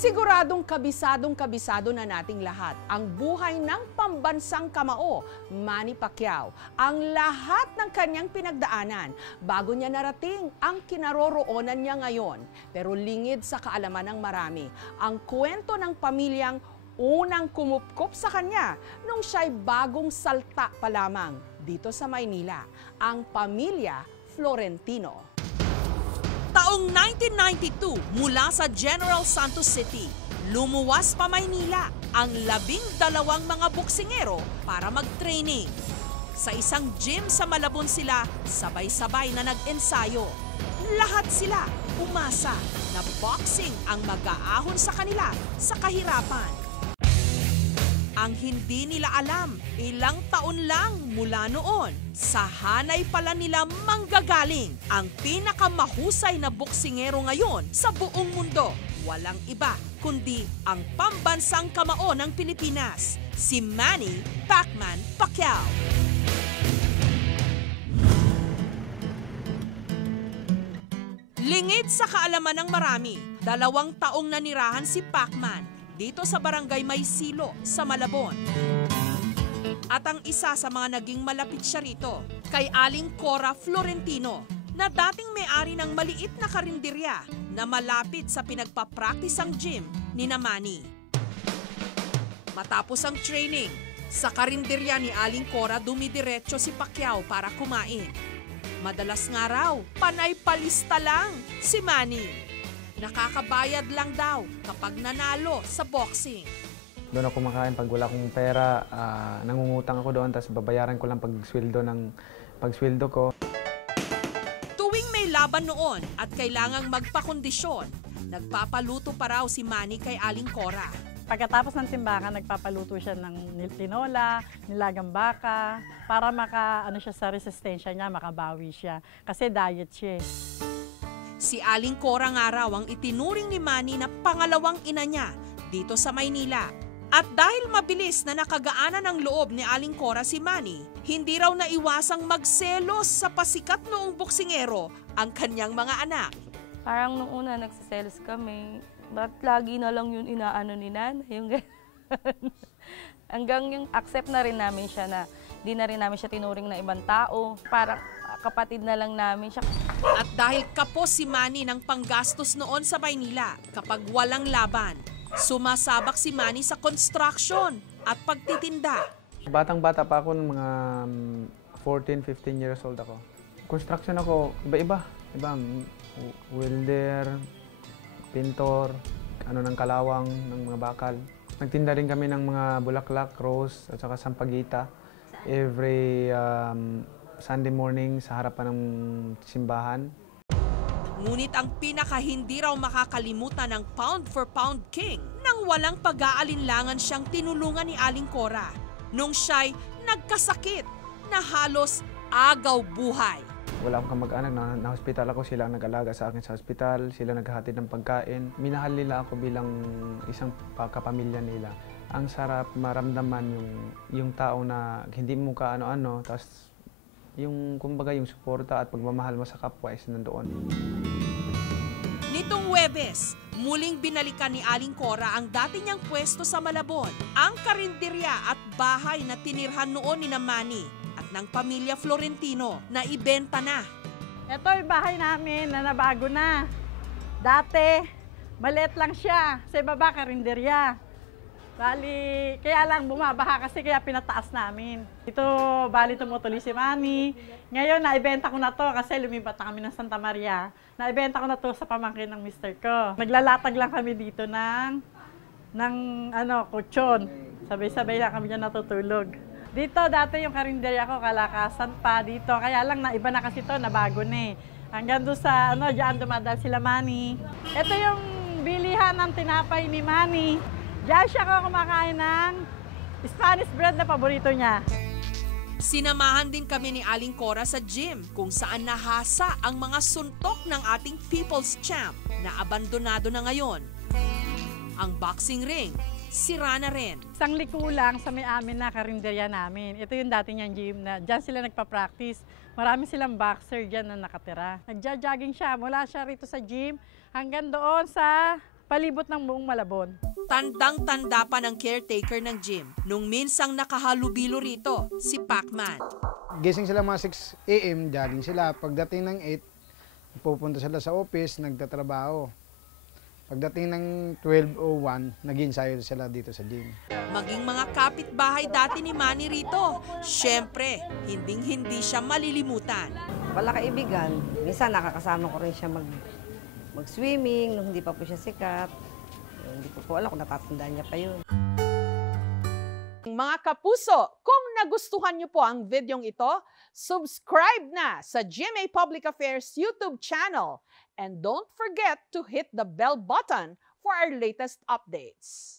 Siguradong kabisado na nating lahat ang buhay ng pambansang kamao, Manny Pacquiao, ang lahat ng kanyang pinagdaanan bago niya narating ang kinaroroonan niya ngayon. Pero lingid sa kaalaman ng marami, ang kwento ng pamilyang unang kumupkop sa kanya nung siya'y bagong salta pa lamang dito sa Maynila, ang pamilya Florentino. Taong 1992, mula sa General Santos City, lumuwas pa Maynila ang 12 mga boksingero para mag-training. Sa isang gym sa Malabon sila, sabay-sabay na nag-ensayo. Lahat sila umasa na boxing ang mag-aahon sa kanila sa kahirapan. Ang hindi nila alam, ilang taon lang mula noon, sa hanay pala nila manggagaling ang pinakamahusay na boksingero ngayon sa buong mundo. Walang iba kundi ang pambansang kamao ng Pilipinas, si Manny "Pacman" Pacquiao. Lingid sa kaalaman ng marami, 2 taong nanirahan si Pacman dito sa Barangay Maysilo sa Malabon. At ang isa sa mga naging malapit siya rito, kay Aling Cora Florentino, na dating may-ari ng maliit na karinderya na malapit sa pinagpapraktisang gym ni Manny. Matapos ang training, sa karinderya ni Aling Cora dumidiretso si Pacquiao para kumain. Madalas nga raw, panay palista lang si Manny. Nakakabayad lang daw kapag nanalo sa boxing. Doon ako kumakain pag wala akong pera, nangungutang ako doon, tapos babayaran ko lang pag-sweldo ko. Tuwing may laban noon at kailangang magpakondisyon, nagpapaluto pa raw si Manny kay Aling Cora. Pagkatapos ng timbangan, nagpapaluto siya ng tinola, nilagang baka, para siya sa resistensya niya, makabawi siya. Kasi diet siya. Si Aling Cora nga raw ang itinuring ni Manny na pangalawang ina niya dito sa Maynila. At dahil mabilis na nakagaanan ng loob ni Aling Cora si Manny, hindi raw naiwasang magselos sa pasikat noong boksingero ang kanyang mga anak. Parang nung una nagsiselos kami, ba't lagi na lang yun inaano ni nanay? Yung hanggang yung accept na rin namin siya na di na rin namin siya tinuring na ibang tao. Parang kapatid na lang namin siya. At dahil kapos si Manny ng panggastos noon sa Maynila kapag walang laban, sumasabak si Manny sa construction at pagtitinda. Batang-bata pa ako, mga 14-15 years old ako. Construction ako, iba-iba. Welder, pintor, ng kalawang, ng mga bakal. Nagtinda rin kami ng mga bulaklak, rose, at saka sampagita. Every Sunday morning sa harapan ng simbahan. Ngunit ang pinaka-hindi raw makakalimutan ng pound-for-pound king nang walang pag-aalinlangan siyang tinulungan ni Aling Cora nung siya'y nagkasakit na halos agaw buhay. Wala akong kamag-anak, na-hospital ako, sila ang nag-alaga sa akin sa hospital, sila naghahatid ng pagkain. Minahal nila ako bilang isang kapamilya nila. Ang sarap maramdaman yung tao na hindi mo ka ano-ano, tapos kumbaga yung suporta at pagmamahal mo sa kapwa is nandoon. Nitong Huwebes, muling binalikan ni Aling Cora ang dati niyang pwesto sa Malabon, ang karinderya at bahay na tinirhan noon ni Manny at ng pamilya Florentino na ibenta na. Ito yung bahay namin na nabago na. Dati, maliit lang siya. Sa baba, karinderya. Bali, kaya lang bumabaha kasi kaya pinataas namin. Ito, bali tumutuloy si Manny. Ngayon, naibenta ko na to kasi lumipat na kami ng Santa Maria. Naibenta ko na to sa pamangkin ng mister ko. Naglalatag lang kami dito ng kutsyon. Sabay-sabay lang kami dyan natutulog. Dito, dati yung karinderya ko, kalakasan pa dito. Kaya lang, naiba na kasi to, nabago na eh. Hanggang doon sa, dyan dumadal sila Manny. Ito yung bilihan ng tinapay ni Manny. Diyan siya kumakain ng Spanish bread na paborito niya. Sinamahan din kami ni Aling Cora sa gym kung saan nahasa ang mga suntok ng ating People's Champ na abandonado na ngayon. Ang boxing ring, sira na rin. Isang liko lang sa may amin na karinderya namin. Ito yung dati niyang gym na dyan sila nagpa-practice. Marami silang boxer dyan na nakatira. Nagja-jogging siya. Mula siya rito sa gym hanggang doon sa palibot ng buong Malabon. Tandang-tanda pa ng caretaker ng gym nung minsang nakahalubilo rito, si Pacman. Gising sila mga 6 a.m., jogging sila. Pagdating ng 8, pupunta sila sa office, nagtatrabaho. Pagdating ng 12:01, nag-ensayo sila dito sa gym. Maging mga kapitbahay dati ni Manny rito, syempre, hinding-hindi siya malilimutan. Wala kaibigan. Minsan nakakasama ko rin siya mag-swimming nung hindi pa po siya sikat. Hindi ko po alam kung natatandaan niya pa yun. Mga kapuso, kung nagustuhan niyo po ang videong ito, subscribe na sa GMA Public Affairs YouTube channel. And don't forget to hit the bell button for our latest updates.